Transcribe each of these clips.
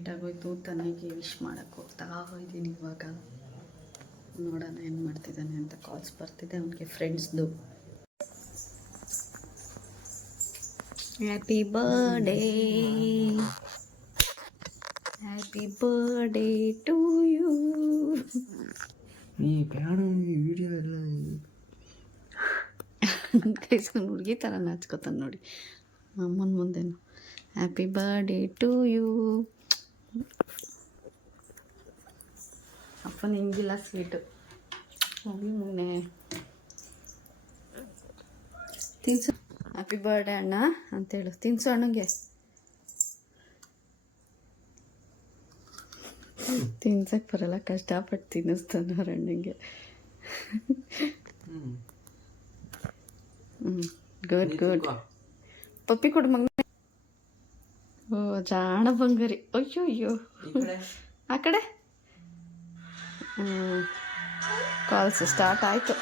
Late ಆಗೋಯ್ತು. ತನಗೆ wish ಮಾಡೋಕ್ಕೆ ಹೋಗ್ತಾ ಇದ್ದೀನಿ. ಇವಾಗ ನೋಡೋಣ ಏನು ಮಾಡ್ತಿದ್ದಾನೆ ಅಂತ. ಕಾಲ್ಸ್ ಬರ್ತಿದೆ ಅವನಿಗೆ ಫ್ರೆಂಡ್ಸ್ದು. Happy birthday, happy birthday to you. ಈ ಬೇಡ ವಿಡಿಯೋ ಎಲ್ಲ ಕೈಸ್ಕೊಂಡು ಹುಡುಗಿ ಥರ ನಾಚ್ಕೋತಾನೆ ನೋಡಿ ಅಮ್ಮನ ಮುಂದೆನು. Happy birthday to you. ಅಪ್ಪನ ಹಿಂಗಿಲ್ಲ ಸ್ವೀಟು. ಹೋಗಿ ಮುನ್ನೆ ತಿನ್ಸು. ಹ್ಯಾಪಿ ಬರ್ಡೇ ಅಣ್ಣ ಅಂತೇಳು. ತಿನ್ಸು ಅಣ್ಣಗೆ. ತಿನ್ಸಕ್ಕೆ ಬರಲ್ಲ, ಕಷ್ಟಪಟ್ಟು ತಿನ್ನಿಸ್ತಾನೆ ಅವ್ರ ಅಣ್ಣಂಗೆ. Good good. ಪಪ್ಪಿ ಕೊಡು ಮಗ. ಓ ಜಾಣ ಬಂಗಾರಿ. ಅಯ್ಯೋ ಅಯ್ಯೋ ಆ ಕಡೆ. ಕಾಲ್ಸ್ ಸ್ಟಾರ್ಟ್ ಆಯಿತು.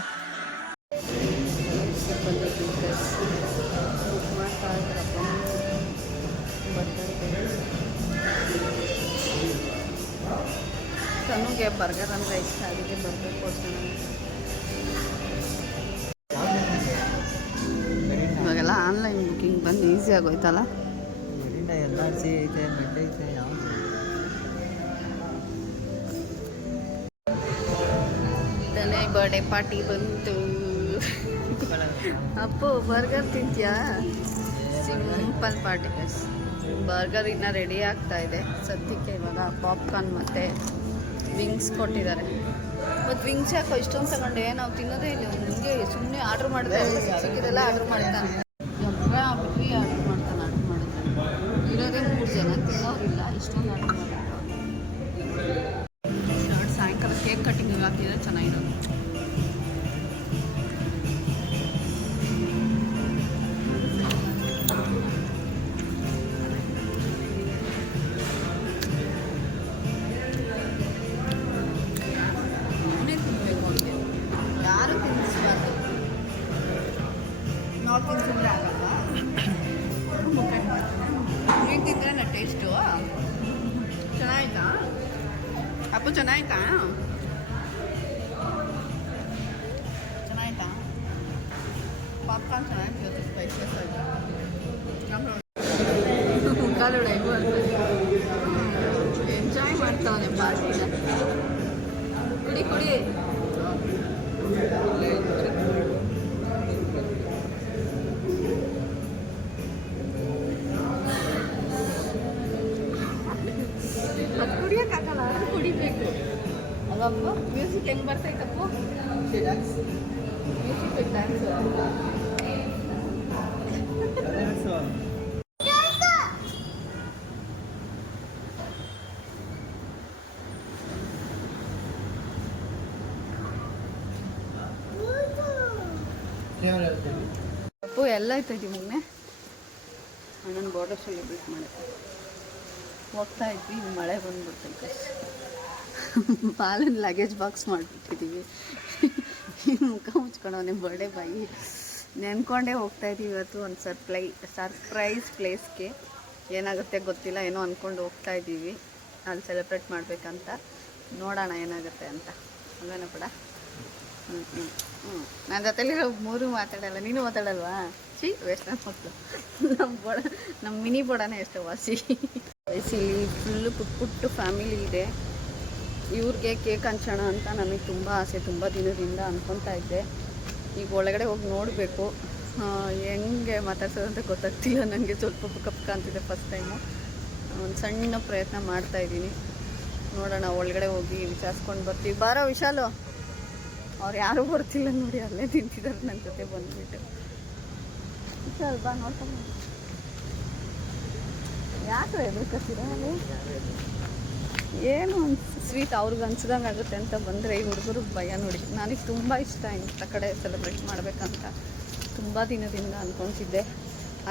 ತನುಗೆ ಬರ್ಗರ್ ಅಂದರೆ ಇಷ್ಟ, ಅದಕ್ಕೆ ಬರಬೇಕು ಅಂತ. ಇವಾಗೆಲ್ಲ ಆನ್ಲೈನ್ ಬುಕ್ಕಿಂಗ್ ಬಂದು ಈಸಿ ಆಗೋಯ್ತಲ್ಲ. ಎಲ್ಲ ಐತೆ, ಬೆಡ್ ಐತೆ. ಇದನ್ನೇ ಬರ್ಡೇ ಪಾರ್ಟಿ ಬಂತು. ಅಪ್ಪು ಬರ್ಗರ್ ತಿಂತೀಯಾ? ಸಿಂಪಲ್ ಪಾರ್ಟಿ ಬಸ್. ಬರ್ಗರ್ ಇನ್ನೂ ರೆಡಿ ಆಗ್ತಾ ಇದೆ ಸದ್ಯಕ್ಕೆ. ಇವಾಗ ಪಾಪ್ಕಾರ್ನ್ ಮತ್ತು ವಿಂಗ್ಸ್ ಕೊಟ್ಟಿದ್ದಾರೆ. ಮತ್ತು ವಿಂಗ್ಸ್ ಯಾಕೋ ಇಷ್ಟೊಂದು ತಗೊಂಡೆ? ನಾವು ತಿನ್ನೋದೇ ಇಲ್ಲ. ನಿಮಗೆ ಸುಮ್ಮನೆ ಆರ್ಡ್ರ್ ಮಾಡಿದೆ, ಸಿಕ್ಕಿದೆಲ್ಲ ಆರ್ಡ್ರ್ ಮಾಡ್ತಾನೆ. ಬಿಟ್ಟು ಆರ್ಡ್ರ್ ಮಾಡ್ತಾನೆ. ಆರ್ಡ್ರ್ ಮಾಡಿದ್ದಾನೆ. ಇರೋದೇ 3 ಜನ, ತಿನ್ನೋರಿಲ್ಲ. ಇಷ್ಟೊಂದು ಆರ್ಡ್ರ್ ಮಾಡಿದ್ರು. ಸಾಯಂಕಾಲ ಕೇಕ್ ಕಟ್ಟಿಂಗ್ ಹಾಕಿದ್ರೆ ಚೆನ್ನಾಗಿರೋದು. ನಾವು ತಿಂತಿದ್ರೆ ಆಗಲ್ವಾ? ನೀನು ತಿಂದ್ರೆ ನಾ ಟೇಸ್ಟು ಚೆನ್ನಾಯ್ತಾ? ಅಪ್ಪು ಚೆನ್ನಾಯ್ತಾ? ಚೆನ್ನಾಯ್ತಾ? ಪಾಪ್ಕಾರ್ನ್ ಚೆನ್ನಾಗಿರುತ್ತೆ, ಸ್ಪೈಸಸ್ ಆಗಿ. ಕಾಲೋಡ ಇವು ಎಂಜಾಯ್ ಮಾಡ್ತಾವನೆ ಪಾರ್ಟಿನ. ಕುಡಿ ಕುಡಿ. ಅದು ಕುಡಿಯೋಕ್ಕಾಗಲ್ಲ, ಅದು ಕುಡಿಬೇಕು ಅಲ್ಲಪ್ಪ. ಮ್ಯೂಸಿಕ್ ಹೆಂಗೆ ಬರ್ತೈತಪ್ಪು? Music dance. ಅಪ್ಪು ಎಲ್ಲ ಆಯ್ತಾಯಿದ್ದೀವಿ. ಮೊನ್ನೆ ಅಣ್ಣನ ಬಾರ್ಡರ್ ಸೆಲೆಬ್ರೇಟ್ ಮಾಡೋಕ್ಕೆ ಹೋಗ್ತಾ ಇದ್ವಿ. ಮಳೆ ಬಂದ್ಬಿಡ್ತೈತೆ. ಪಾಲನ್ ಲಗೇಜ್ ಬಾಕ್ಸ್ ಮಾಡಿಬಿಟ್ಟಿದ್ದೀವಿ. ಮುಖ ಮುಚ್ಕೊಂಡವನೇ ಬರ್ಡೇ ಬಾಯಿ. ನೆನ್ಕೊಂಡೇ ಹೋಗ್ತಾಯಿದ್ದೀವಿ. ಇವತ್ತು ಒಂದು ಸರ್ಪ್ರೈಸ್ ಪ್ಲೇಸ್ಗೆ. ಏನಾಗುತ್ತೆ ಗೊತ್ತಿಲ್ಲ, ಏನೋ ಅಂದ್ಕೊಂಡು ಹೋಗ್ತಾಯಿದ್ದೀವಿ. ಅಲ್ಲಿ ಸೆಲೆಬ್ರೇಟ್ ಮಾಡಬೇಕಂತ. ನೋಡೋಣ ಏನಾಗುತ್ತೆ ಅಂತ. ಅಲ್ವೇನ ಕೂಡ. ನನ್ನ ಜೊತೆಲಿರೋ 3 ಮಾತಾಡಲ್ಲ. ನೀನು ಮಾತಾಡಲ್ವಾ? ವೇಸ್ಟ್ ಮಕ್ಕಳು. ನಮ್ಮ ಮಿನಿ ಬೋಡಾನೇ ಎಷ್ಟು ವಾಸಿ. ಇಲ್ಲಿ ಫುಲ್ಲು ಪುಟ್ಟು ಫ್ಯಾಮಿಲಿ ಇದೆ. ಇವ್ರಿಗೆ ಕೇಕ್ ಹಂಚೋಣ ಅಂತ ನನಗೆ ತುಂಬ ಆಸೆ. ತುಂಬ ದಿನದಿಂದ ಅಂದ್ಕೊತಾ ಇದ್ದೆ. ಈಗ ಒಳಗಡೆ ಹೋಗಿ ನೋಡಬೇಕು. ಹೆಂಗೆ ಮಾತಾಡ್ಸೋದಂತ ಗೊತ್ತಾಗ್ತಿಲ್ಲ ನನಗೆ. ಸ್ವಲ್ಪ ಪುಕ್ಕ ಅಂತಿದೆ. ಫಸ್ಟ್ ಟೈಮು ಒಂದು ಸಣ್ಣ ಪ್ರಯತ್ನ ಮಾಡ್ತಾಯಿದ್ದೀನಿ. ನೋಡೋಣ, ಒಳಗಡೆ ಹೋಗಿ ವಿಚಾರಿಸ್ಕೊಂಡು ಬರ್ತೀವಿ. ಬಾರೋ ವಿಶಾಲು. ಅವ್ರು ಯಾರೂ ಬರ್ತಿಲ್ಲ ನೋಡಿ, ಅಲ್ಲೇ ತಿಂತಿದ್ದಾರೆ ನನ್ನ ಜೊತೆ ಬಂದುಬಿಟ್ಟು. ವಿಶಾಲ್ ಬಾ, ನೋಡ್ಕೊಂಡು. ಯಾಕೆ ಎದುರ್ಕತ್ತೀರ ಅಲ್ಲಿ? ಏನು ಸ್ವೀಟ್ ಅವ್ರಿಗೆ ಅನ್ಸ್ದಂಗೆ ಆಗುತ್ತೆ ಅಂತ ಬಂದರೆ ಈ ಹುಡುಗರಿಗೆ ಭಯ ನೋಡಿ. ನನಗೆ ತುಂಬ ಇಷ್ಟ ಇಂಥ ಕಡೆ ಸೆಲೆಬ್ರೇಟ್ ಮಾಡಬೇಕಂತ ತುಂಬ ದಿನದಿಂದ ಅಂದ್ಕೊತಿದ್ದೆ.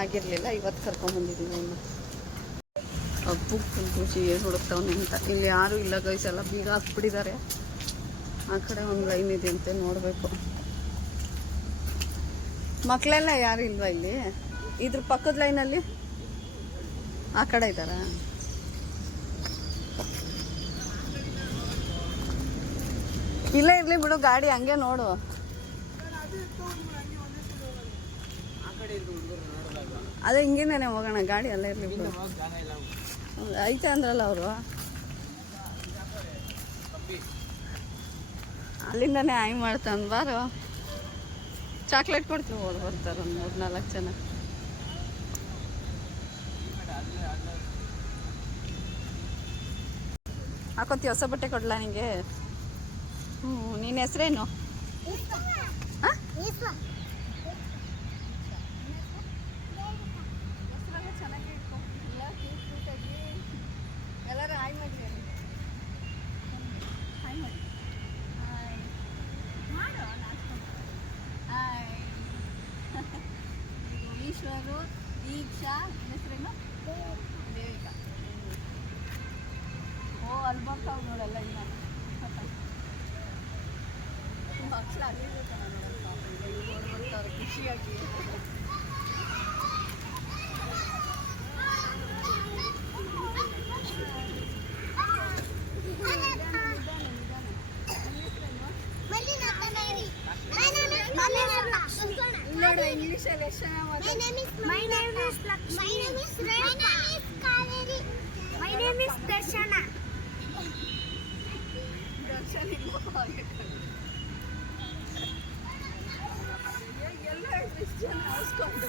ಆಗಿರಲಿಲ್ಲ. ಇವತ್ತು ಕರ್ಕೊಂಬಂದಿದ್ದೀನಿ ಇನ್ನು. ಹಬ್ಬ ಖುಷಿ ಏನು ಹುಡುಕ್ತಾವನೆ ಅಂತ. ಇಲ್ಲಿ ಯಾರೂ ಇಲ್ಲ ಗೈಸ್, ಎಲ್ಲ ಬೀಗ ಹಾಕ್ಬಿಟ್ಟಿದ್ದಾರೆ. ಆ ಕಡೆ ಒಂದು ಲೈನ್ ಇದೆ ಅಂತೆ, ನೋಡಬೇಕು. ಮಕ್ಕಳೆಲ್ಲ ಯಾರು ಇಲ್ವಾ ಇಲ್ಲಿ? ಇದ್ರ ಪಕ್ಕದ ಲೈನಲ್ಲಿ ಆ ಕಡೆ ಇದ್ದಾರಾ? ಇಲ್ಲ ಇರ್ಲಿ ಬಿಡು, ಗಾಡಿ ಹಂಗೆ ನೋಡು. ಅದೇ ಹಿಂಗೇನೆ ಹೋಗೋಣ, ಗಾಡಿ ಅಲ್ಲೇ ಇರ್ಲಿ ಬಿಡು. ಐತೆ ಅಂದ್ರಲ್ಲ ಅವರು, ಅಲ್ಲಿಂದಾನೆ ಆಯ್ ಮಾಡ್ತಾನೆ. ಬಾರೋ, ಚಾಕ್ಲೇಟ್ ಕೊಡ್ತೀವಿ. ಓಡ್ ಬರ್ತಾರೆ ಒಂದು 3-4 ಜನ. ಹಾಕೋತಿ ಹೊಸ ಬಟ್ಟೆ ಕೊಡ್ಲಾ ನಿಂಗೆ? ನಿನ್ನ ಹೆಸ್ರೇನು? ಎಲ್ಲರೂ ಹಾಯ್ ಮಾಡಿ, ಹಾಯ್ ಮಾಡಿ. ಹಾಯ್. ಈಶ್ವರು, ದೀಕ್ಷಾ, ಹೆಸರೇನು? ದೇವಿಕಾ. ಓ, ಅಲ್ಲಿ ಬರ್ತಾವ್ ನೋಡಲ್ಲ ಇನ್ನ ಅಕ್ಷರ ಅಲ್ಲಿರ್ಬೇಕು. ನಾನು ಬರ್ತಾವ್ರೆ ಖುಷಿಯಾಗಿ. ಇಂಗ್ಲೀಷಲ್ಲಿ ಎಷ್ಟು ದರ್ಶನ ಎಲ್ಲ ಕ್ರಿಶ್ಚಿಯನ್ ಹಾಸ್ಕೊಂಡು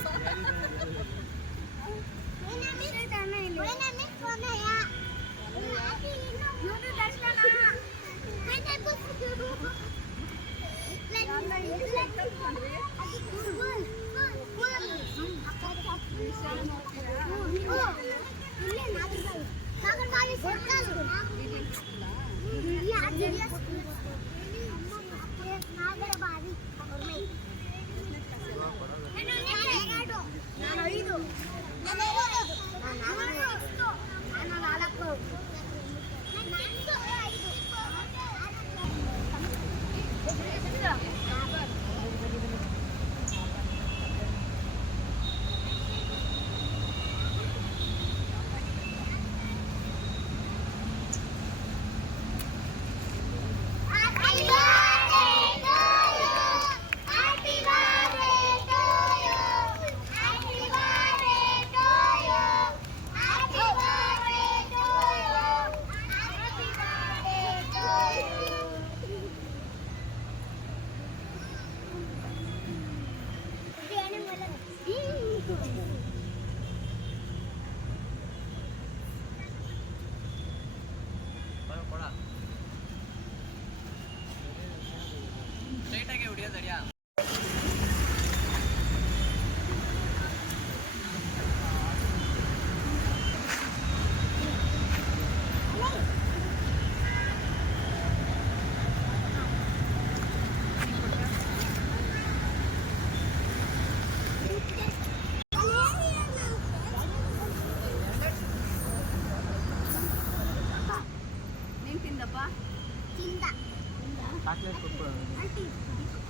ಚಾಕ್ಲೇಟ್ ಕೊಟ್ಬಿಡೋದು.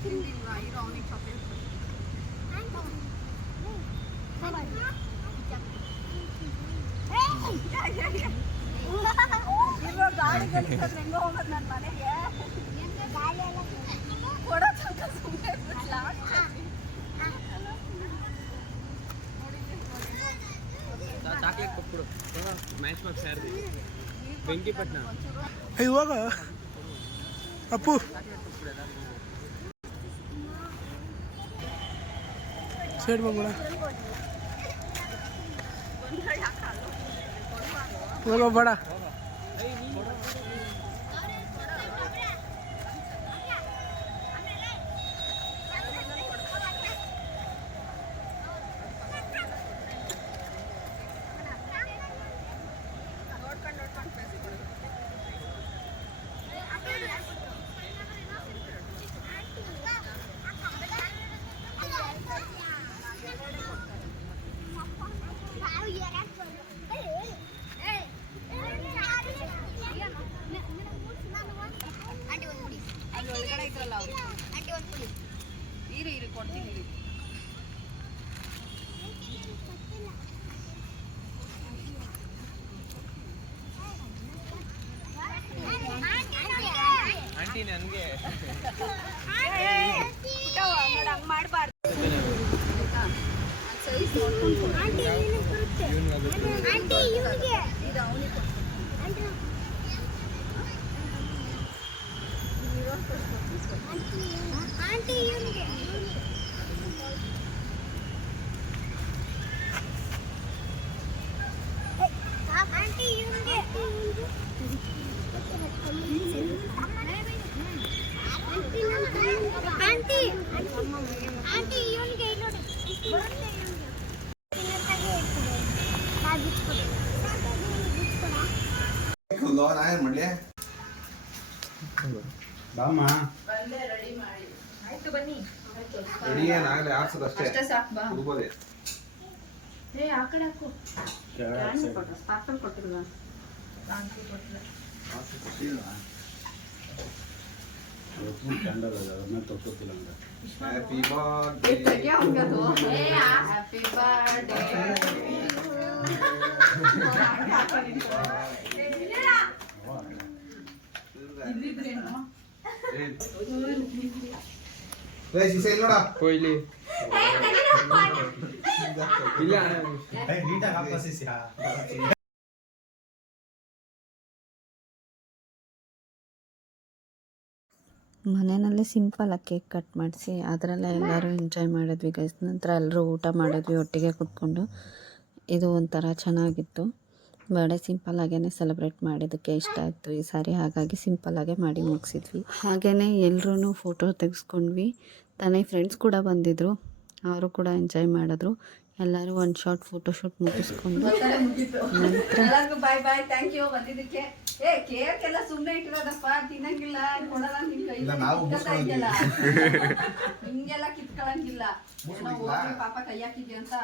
ತಿಂದಿಲ್ವಾ? ಇರೋ ಅವನಿಗೆ ಚಾಕ್ಲೇಟ್ ಇರೋ ಗಾಡಿ ಕಳಿಸೋದ್ರೆ ಹೆಂಗೋ ಹೋಗೋದು ನನ್ನ ಮನೆಗೆ ಕೊಡೋ ತನಕ ಸುಮ್ಮನೆ ಚಾಕ್ಲೇಟ್ ಕೊಟ್ಬಿಡು. ಮ್ಯಾಚ್ ಬಾಕ್ಸ್ ಯಾರ್ದು? ಬೆಂಕಿಪಟ್ಟಣ. ಇವಾಗ ಅಪ್ಪು ಸೈಡ್ ಬಂದ್ಬಿಡ. ಹೋಗೋಬೇಡ. ಒಳಗಡೆ ಇದ್ರಲ್ಲ ಅವರು ಇರು ಕೊಡ್ತೀನಿ. ಆಂಟಿ ನನಗೆ ಇದು ಅವನಿಗೆ ರೆಡಿ ಮಾಡಿ ಆಯ್ತು ಬನ್ನಿ ಅಷ್ಟೇ ಸಾಕು ಬಾ ಏ ಆ ಕಡೆ ಹಾಕು ಸ್ಪಾರ್ಕಲ್ ಕೊಟ್ಟಿಲ್ಲ ಹ್ಯಾಪಿ ಬರ್ತ್ಡೇ ಹ್ಯಾಪಿ ಬರ್ಡೇ ನೋಡ ಕೊಯ್ಲಿ ಇಲ್ಲ ಮನೆಯಲ್ಲೇ ಸಿಂಪಲಾಗಿ ಕೇಕ್ ಕಟ್ ಮಾಡಿಸಿ ಅದರಲ್ಲೇ ಎಲ್ಲರೂ ಎಂಜಾಯ್ ಮಾಡಿದ್ವಿ ಗೈಸ್. ನಂತರ ಎಲ್ಲರೂ ಊಟ ಮಾಡಿದ್ವಿ ಒಟ್ಟಿಗೆ ಕೂತ್ಕೊಂಡು. ಇದು ಒಂಥರ ಚೆನ್ನಾಗಿತ್ತು. ಬರ್ಡೇ ಸಿಂಪಲ್ಲಾಗೇ ಸೆಲೆಬ್ರೇಟ್ ಮಾಡಿದ್ದಕ್ಕೆ ಇಷ್ಟ ಆಯಿತು ಈ ಸಾರಿ, ಹಾಗಾಗಿ ಸಿಂಪಲ್ಲಾಗೆ ಮಾಡಿ ಮುಗಿಸಿದ್ವಿ. ಹಾಗೆಯೇ ಎಲ್ಲರೂ ಫೋಟೋ ತೆಗೆಸ್ಕೊಂಡ್ವಿ. ತಾನೇ ಫ್ರೆಂಡ್ಸ್ ಕೂಡ ಬಂದಿದ್ದರು, ಅವರು ಕೂಡ ಎಂಜಾಯ್ ಮಾಡಿದ್ರು. ಎಲ್ಲರೂ ಒಂದು ಶಾರ್ಟ್ ಫೋಟೋಶೂಟ್ ಮುಗಿಸ್ಕೊಂಡು ನಂತರ ಬಾಯ್ ಬಾಯ್, ಥ್ಯಾಂಕ್ ಯು ಬಂದಿದ್ದಕ್ಕೆ. ಏ ಕೇಕ್ ಎಲ್ಲ ಸುಮ್ಮನೆ ಇಟ್ಟಿರೋದಪ್ಪ, ತಿನ್ನಂಗಿಲ್ಲ, ಕೊಡಲ್ಲ. ನಿನ್ ಕೈ ಇದೆಯಲ್ಲ ಹಿಂಗೆಲ್ಲ ಕಿತ್ಕೊಳಂಗಿಲ್ಲ. ಏನೋ ಹೋಗ್ಲಿ ಪಾಪ ಕೈ ಹಾಕಿದ್ವಿ ಅಂತ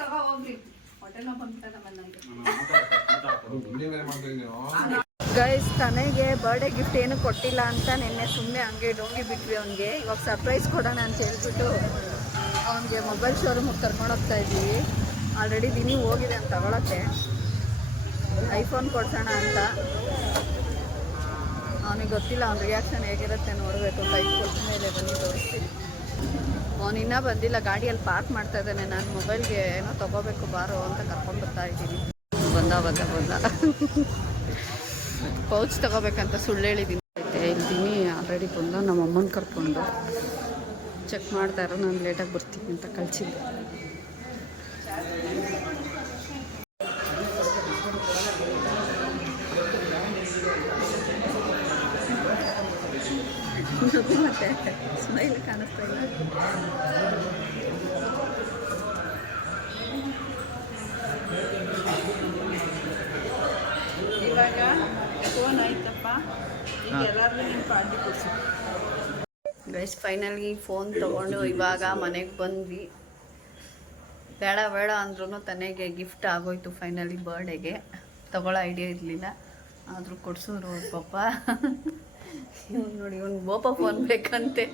ತಗೋ ಹೋಗ್ಲಿ. ಹೊಟ್ಟೆನೋ ಬಂದ್ಬಿಟ್ಟದ ನನಗೆ. ಗೈಸ್, ತನಗೆ ಬರ್ಡೇ ಗಿಫ್ಟ್ ಏನು ಕೊಟ್ಟಿಲ್ಲ ಅಂತ ನಿನ್ನೆ ಸುಮ್ಮನೆ ಹಂಗೆ ಡೋಂಗಿ ಬಿಟ್ವಿ ಅವನಿಗೆ. ಇವಾಗ ಸರ್ಪ್ರೈಸ್ ಕೊಡೋಣ ಅಂತ ಹೇಳ್ಬಿಟ್ಟು ಅವನಿಗೆ ಮೊಬೈಲ್ ಶೋರೂಮಿಗೆ ಕರ್ಕೊಂಡು ಹೋಗ್ತಾ ಇದ್ದೀವಿ. ಆಲ್ರೆಡಿ ದಿನಿ ಹೋಗಿದೆ ಅಂತ ತಗೊಳಕ್ಕೆ. ಐಫೋನ್ ಕೊಡ್ಸೋಣ ಅಂತ. ಅವನಿಗೆ ಗೊತ್ತಿಲ್ಲ ಅವ್ನ ರಿಯಾಕ್ಷನ್ ಹೇಗಿರುತ್ತೆ ನೋಡಬೇಕು. ಕೈ ಕೊಟ್ಟ ಮೇಲೆ ಬನ್ನಿ ತೋರಿಸ್ತೀನಿ. ಅವನಿನ್ನೂ ಬಂದಿಲ್ಲ, ಗಾಡಿಯಲ್ಲಿ ಪಾರ್ಕ್ ಮಾಡ್ತಾ ಇದ್ದಾನೆ. ನಾನು ಮೊಬೈಲ್ಗೆ ಏನೋ ತೊಗೋಬೇಕು ಬಾರೋ ಅಂತ ಕರ್ಕೊಂಡು ಬರ್ತಾ ಇದ್ದೀನಿ. ಬಂದ ಪೌಚ್ ತೊಗೋಬೇಕಂತ ಸುಳ್ಳು ಹೇಳಿದ್ದೀನಿ. ಇದ್ದೀನಿ ಆಲ್ರೆಡಿ ಬಂದ. ನಮ್ಮ ಅಮ್ಮನ ಕರ್ಕೊಂಡು ಚೆಕ್ ಮಾಡ್ತಾಯಿರೋ, ನಾನು ಲೇಟಾಗಿ ಬರ್ತೀನಿ ಅಂತ ಕಳಿಸಿದ್ದೆ. ಮತ್ತೆ ಸ್ಮೈಲ್ ಕಾಣಿಸ್ತಾ ಇಲ್ಲ. ಇವಾಗ ಫೋನ್ ಆಯ್ತಪ್ಪ, ಎಲ್ಲರಿಗೂ ನೀನು ಪಾರ್ಟಿ ಕೊಡಿಸು. ಗೈಸ್, ಫೈನಲಿ ಫೋನ್ ತೊಗೊಂಡು ಇವಾಗ ಮನೆಗೆ ಬಂದ್ವಿ. ಬೇಡ ಅಂದ್ರೂ ತನಗೆ ಗಿಫ್ಟ್ ಆಗೋಯ್ತು ಫೈನಲಿ. ಬರ್ಡೇಗೆ ತಗೊಳ್ಳೋ ಐಡಿಯಾ ಇರಲಿಲ್ಲ, ಆದರೂ ಕೊಡಿಸಿದ್ರು ಅವ್ರ ಪಾಪ. ಇವ್ನು ನೋಡಿ, ಇವ್ನು ಓಪೋ ಫೋನ್ ಬೇಕಂತೆ.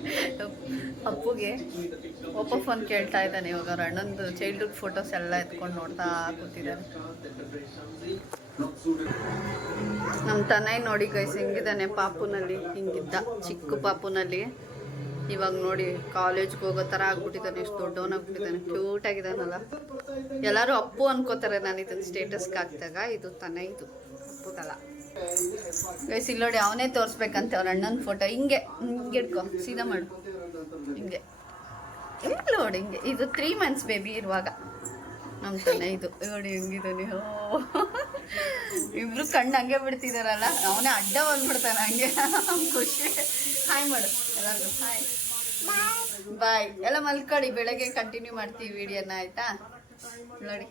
ಅಪ್ಪುಗೆ ಓಪೋ ಫೋನ್ ಕೇಳ್ತಾ ಇದ್ದಾನೆ. ಇವಾಗ ಅವ್ರ ಅಣ್ಣಂದು ಚೈಲ್ಡ್ಹುಡ್ ಫೋಟೋಸ್ ಎಲ್ಲ ಎತ್ಕೊಂಡು ನೋಡ್ತಾ ಕೂತಿದ್ದಾನೆ. ನಮ್ಮ ತನೈ ನೋಡಿ ಗೈಸ್ ಹೆಂಗಿದ್ದಾನೆ. ಪಾಪುನಲ್ಲಿ ಹಿಂಗಿದ್ದ, ಚಿಕ್ಕ ಪಾಪುನಲ್ಲಿ. ಇವಾಗ ನೋಡಿ ಕಾಲೇಜ್ಗೆ ಹೋಗೋ ಥರ ಆಗ್ಬಿಟ್ಟಿದ್ದಾನೆ. ಎಷ್ಟು ದೊಡ್ಡವನಾಗ್ಬಿಟ್ಟಿದ್ದಾನೆ, ಕ್ಯೂಟಾಗಿದ್ದಾನಲ್ಲ. ಎಲ್ಲರೂ ಅಪ್ಪು ಅನ್ಕೋತಾರೆ ನಾನು ಇದನ್ನು ಸ್ಟೇಟಸ್ಗೆ ಹಾಕಿದಾಗ. ಇದು ತನೈದು, ಅಪ್ಪುದಲ್ಲ ಗೈಸ್. ಇಲ್ಲಿ ನೋಡಿ, ಅವನೇ ತೋರಿಸ್ಬೇಕಂತೆ ಅವ್ರ ಅಣ್ಣನ ಫೋಟೋ. ಹಿಂಗೆ ಇಟ್ಕೊ, ಸೀದಾ ಮಾಡು, ಹಿಂಗೆ ಇಲ್ಲಿ ನೋಡಿ, ಹಿಂಗೆ. ಇದು 3 months ಬೇಬಿ ಇರುವಾಗ ನಮ್ಮ ತಾನೆ. ಇದು ನೋಡಿ ಹೆಂಗಿದ್ದಾನೆ. ಇಬ್ರು ಕಣ್ಣು ಹಂಗೆ ಬಿಡ್ತಿದಾರಲ್ಲ. ಅವನೇ ಅಡ್ಡ ಬಂದ್ಬಿಡ್ತಾನೆ ಹಂಗೆ. ಖುಷಿ. ಹಾಯ್ ಮಾಡು ಎಲ್ಲರಿಗೂ. Hi bye. ಎಲ್ಲ ಮಲ್ಕೊಳ್ಳಿ, ಬೆಳಗ್ಗೆ ಕಂಟಿನ್ಯೂ ಮಾಡ್ತೀವಿ ವಿಡಿಯೋನ, ಆಯಿತಾ? ನೋಡಿ